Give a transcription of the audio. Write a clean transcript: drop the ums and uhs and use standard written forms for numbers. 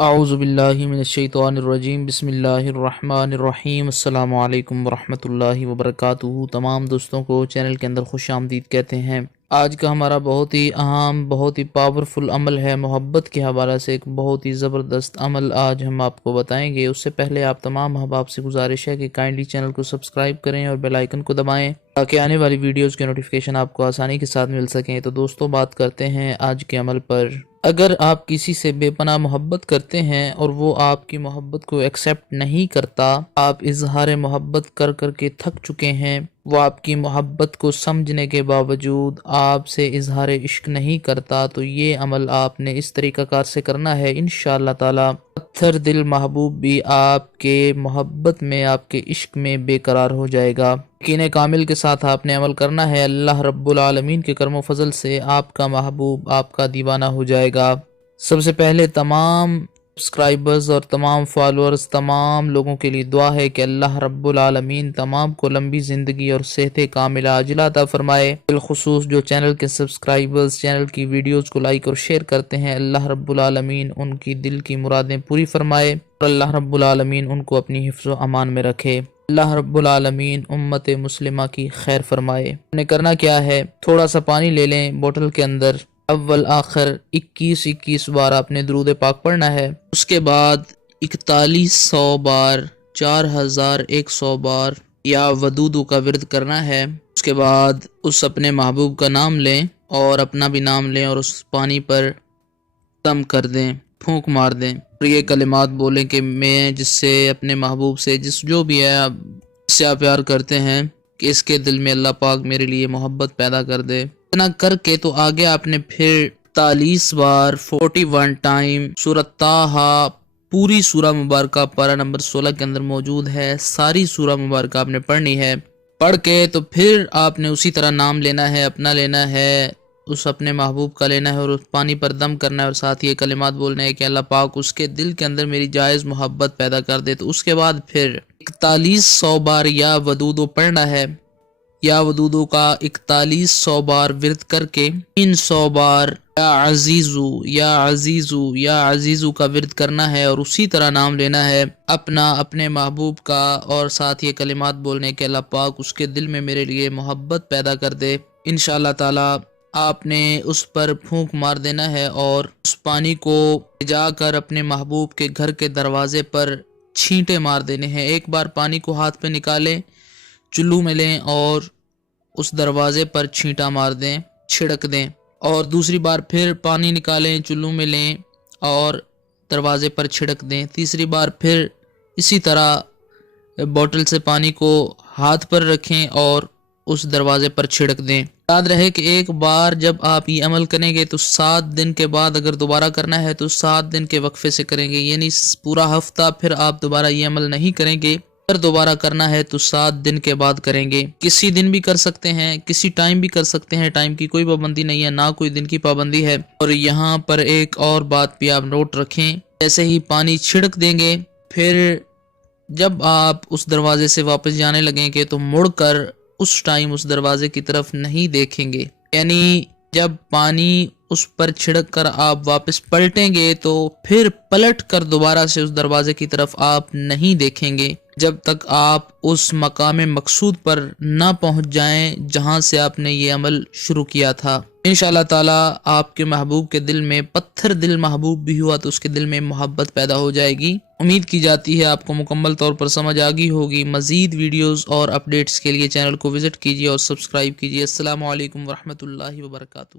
اعوذ باللہ من الشیطان الرجیم، بسم اللہ الرحمن الرحیم۔ السلام علیکم ورحمۃ اللہ وبرکاتہ۔ تمام دوستوں کو چینل کے اندر خوش آمدید کہتے ہیں۔ آج کا ہمارا بہت ہی اہم، بہت ہی پاورفل عمل ہے، محبت کے حوالے سے ایک بہت ہی زبردست عمل آج ہم آپ کو بتائیں گے۔ اس سے پہلے آپ تمام احباب سے گزارش ہے کہ کائنڈلی چینل کو سبسکرائب کریں اور بیل آئیکن کو دبائیں تاکہ آنے والی ویڈیوز کے نوٹیفیکیشن آپ کو آسانی کے ساتھ مل سکیں۔ تو دوستوں، بات کرتے ہیں آج کے عمل پر۔ اگر آپ کسی سے بے پناہ محبت کرتے ہیں اور وہ آپ کی محبت کو ایکسیپٹ نہیں کرتا، آپ اظہار محبت کر کر کے تھک چکے ہیں، وہ آپ کی محبت کو سمجھنے کے باوجود آپ سے اظہار عشق نہیں کرتا، تو یہ عمل آپ نے اس طریقہ کار سے کرنا ہے۔ انشاءاللہ تعالی پتھر دل محبوب بھی آپ کے محبت میں، آپ کے عشق میں بے قرار ہو جائے گا۔ یقین کامل کے ساتھ آپ نے عمل کرنا ہے۔ اللہ رب العالمین کے کرم و فضل سے آپ کا محبوب آپ کا دیوانہ ہو جائے گا۔ سب سے پہلے تمام سبسکرائبرز اور تمام فالورز، تمام لوگوں کے لیے دعا ہے کہ اللہ رب العالمین تمام کو لمبی زندگی اور صحت کاملہ عاجلہ عطا فرمائے۔ بالخصوص جو چینل کے سبسکرائبرز چینل کی ویڈیوز کو لائک اور شیئر کرتے ہیں، اللہ رب العالمین ان کی دل کی مرادیں پوری فرمائے اور اللہ رب العالمین ان کو اپنی حفظ و امان میں رکھے۔ اللہ رب العالمین امت مسلمہ کی خیر فرمائے۔ ہم نے کرنا کیا ہے، تھوڑا سا پانی لے لیں بوتل کے اندر، اول آخر 21 بار آپ نے درود پاک پڑھنا ہے۔ اس کے بعد 4100 بار، 4100 بار یا ودودو کا ورد کرنا ہے۔ اس کے بعد اس اپنے محبوب کا نام لیں اور اپنا بھی نام لیں اور اس پانی پر دم کر دیں، پھونک مار دیں اور یہ کلمات بولیں کہ میں جس سے اپنے محبوب سے، جو بھی ہے جس سے آپ پیار کرتے ہیں، کہ اس کے دل میں اللہ پاک میرے لیے محبت پیدا کر دے۔ اتنا کر کے تو آگے آپ نے پھر 41 بار 41 ٹائم سورۃ طٰہٰ، پوری سورہ مبارکہ پارہ نمبر 16 کے اندر موجود ہے، ساری سورہ مبارکہ آپ نے پڑھنی ہے۔ پڑھ کے تو پھر آپ نے اسی طرح نام لینا ہے، اپنا لینا ہے، اس اپنے محبوب کا لینا ہے اور اس پانی پر دم کرنا ہے اور ساتھ یہ کلمات بولنے ہیں کہ اللہ پاک اس کے دل کے اندر میری جائز محبت پیدا کر دے۔ تو اس کے بعد پھر 4100 بار یا ودودو پڑھنا ہے، یا ودودو کا 4100 بار ورد کر کے 300 بار یا عزیزو یا عزیزو یا عزیزو کا ورد کرنا ہے اور اسی طرح نام لینا ہے اپنا، اپنے محبوب کا، اور ساتھ یہ کلمات بولنے کہ اللہ پاک اس کے دل میں میرے لیے محبت پیدا کر دے۔ انشاءاللہ تعالی آپ نے اس پر پھونک مار دینا ہے اور اس پانی کو جا کر اپنے محبوب کے گھر کے دروازے پر چھینٹے مار دینے ہیں۔ ایک بار پانی کو ہاتھ پہ نکالیں، چلو میں لیں اور اس دروازے پر چھینٹا مار دیں، چھڑک دیں، اور دوسری بار پھر پانی نکالیں، چلو میں لیں اور دروازے پر چھڑک دیں۔ تیسری بار پھر اسی طرح بوتل سے پانی کو ہاتھ پر رکھیں اور اس دروازے پر چھڑک دیں۔ یاد رہے کہ ایک بار جب آپ یہ عمل کریں گے تو 7 دن کے بعد اگر دوبارہ کرنا ہے تو 7 دن کے وقفے سے کریں گے، یعنی پورا ہفتہ پھر آپ دوبارہ یہ عمل نہیں کریں گے۔ اگر دوبارہ کرنا ہے تو 7 دن کے بعد کریں گے۔ کسی دن بھی کر سکتے ہیں، کسی ٹائم بھی کر سکتے ہیں، ٹائم کی کوئی پابندی نہیں ہے، نہ کوئی دن کی پابندی ہے۔ اور یہاں پر ایک اور بات بھی آپ نوٹ رکھیں، جیسے ہی پانی چھڑک دیں گے، پھر جب آپ اس دروازے سے واپس جانے لگیں گے تو مڑ کر اس ٹائم اس دروازے کی طرف نہیں دیکھیں گے، یعنی جب پانی اس پر چھڑک کر آپ واپس پلٹیں گے تو پھر پلٹ کر دوبارہ سے اس دروازے کی طرف آپ نہیں دیکھیں گے جب تک آپ اس مقام مقصود پر نہ پہنچ جائیں جہاں سے آپ نے یہ عمل شروع کیا تھا۔ انشاءاللہ تعالی آپ کے محبوب کے دل میں، پتھر دل محبوب بھی ہوا تو اس کے دل میں محبت پیدا ہو جائے گی۔ امید کی جاتی ہے آپ کو مکمل طور پر سمجھ آ گئی ہوگی۔ مزید ویڈیوز اور اپڈیٹس کے لیے چینل کو وزٹ کیجیے اور سبسکرائب کیجیے۔ السلام علیکم ورحمۃ اللہ وبرکاتہ۔